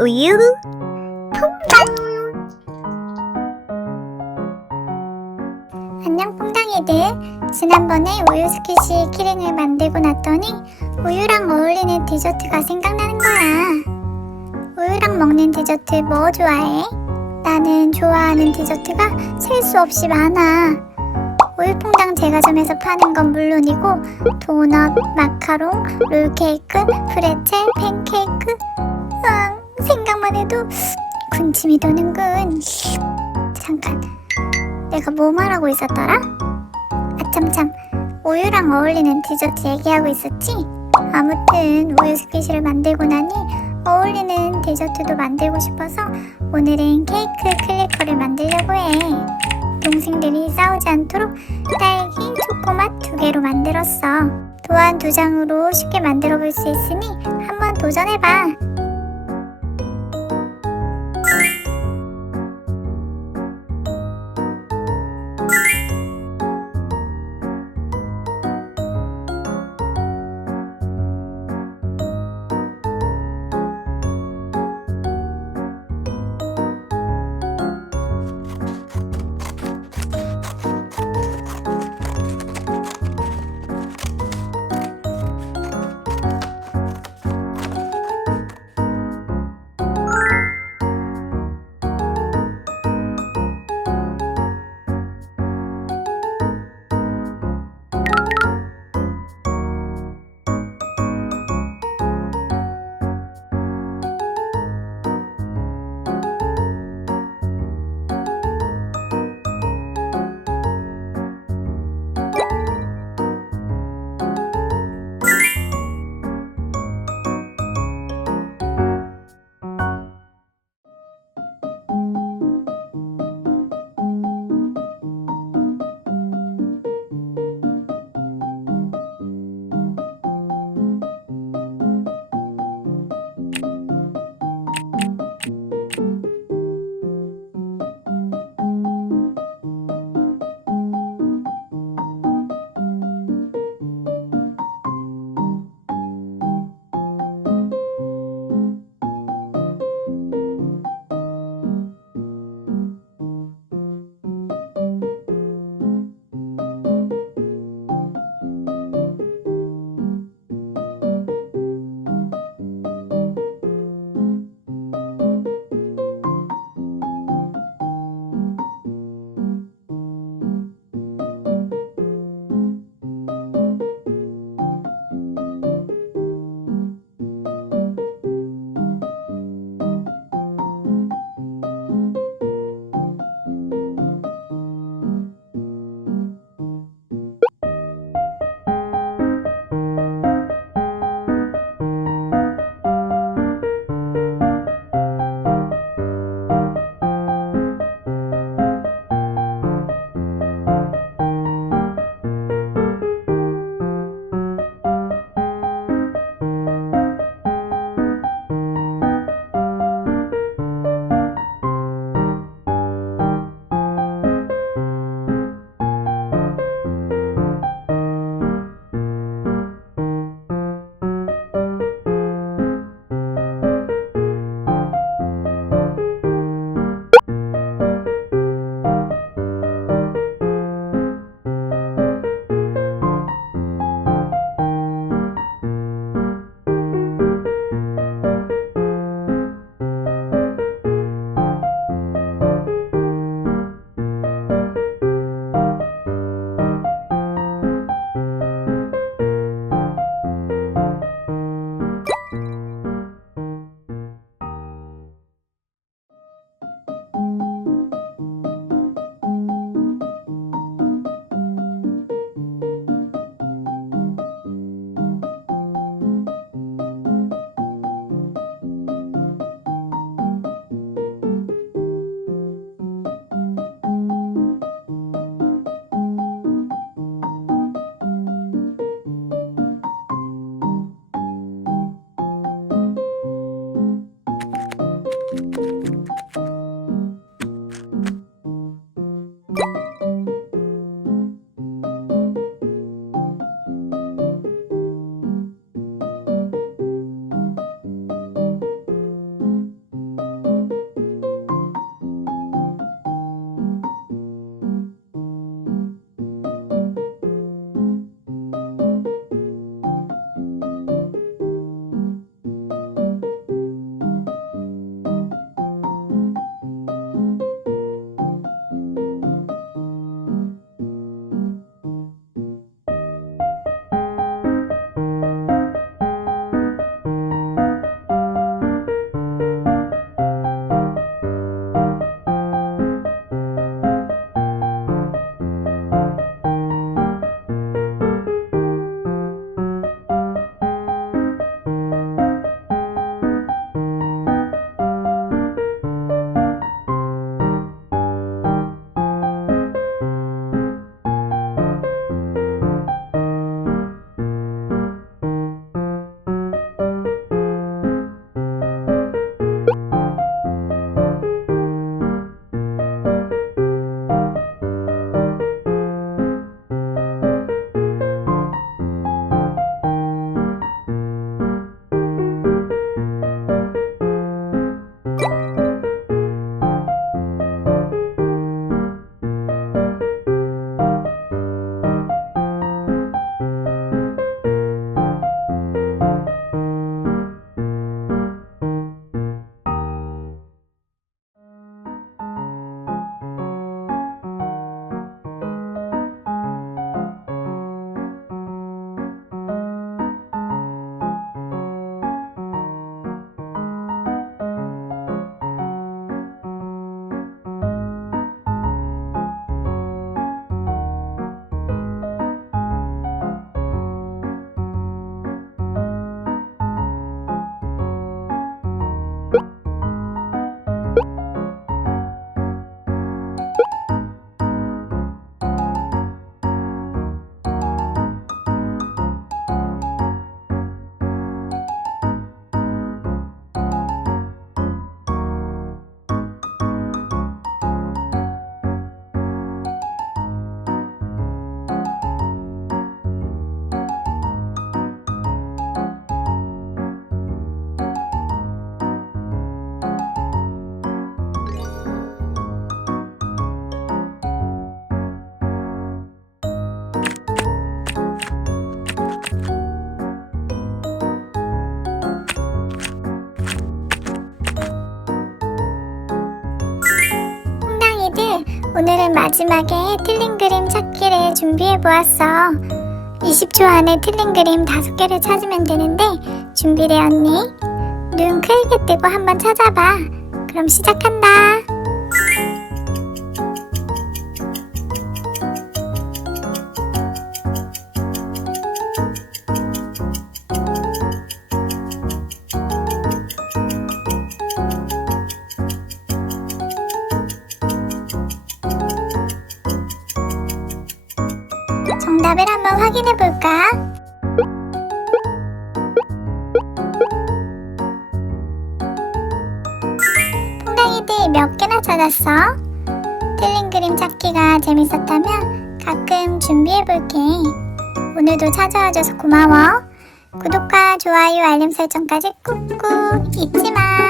우유 퐁당. 안녕 퐁당이들. 지난번에 우유 스퀴시 키링을 만들고 났더니 우유랑 어울리는 디저트가 생각나는 거야. 우유랑 먹는 디저트 뭐 좋아해? 나는 좋아하는 디저트가 셀 수 없이 많아. 우유퐁당 제과점에서 파는 건 물론이고 도넛, 마카롱, 롤케이크, 프레첼, 팬케이크. 생각만 해도 군침이 도는군. 잠깐, 내가 뭐 말하고 있었더라? 아참참, 우유랑 어울리는 디저트 얘기하고 있었지? 아무튼 우유 스퀴시를 만들고 나니 어울리는 디저트도 만들고 싶어서 오늘은 케이크 클래커를 만들려고 해. 동생들이 싸우지 않도록 딸기, 초코맛 2개로 만들었어. 도안 2장으로 쉽게 만들어 볼 수 있으니 한번 도전해봐. 오늘은 마지막에 틀린 그림 찾기를 준비해보았어. 20초 안에 틀린 그림 5개를 찾으면 되는데 준비돼 언니? 눈 크게 뜨고 한번 찾아봐. 그럼 시작한다. 정답을 한번 확인해 볼까? 퐁당이들 몇 개나 찾았어? 틀린 그림 찾기가 재밌었다면 가끔 준비해 볼게. 오늘도 찾아와줘서 고마워. 구독과 좋아요, 알림 설정까지 꾹꾹 잊지 마.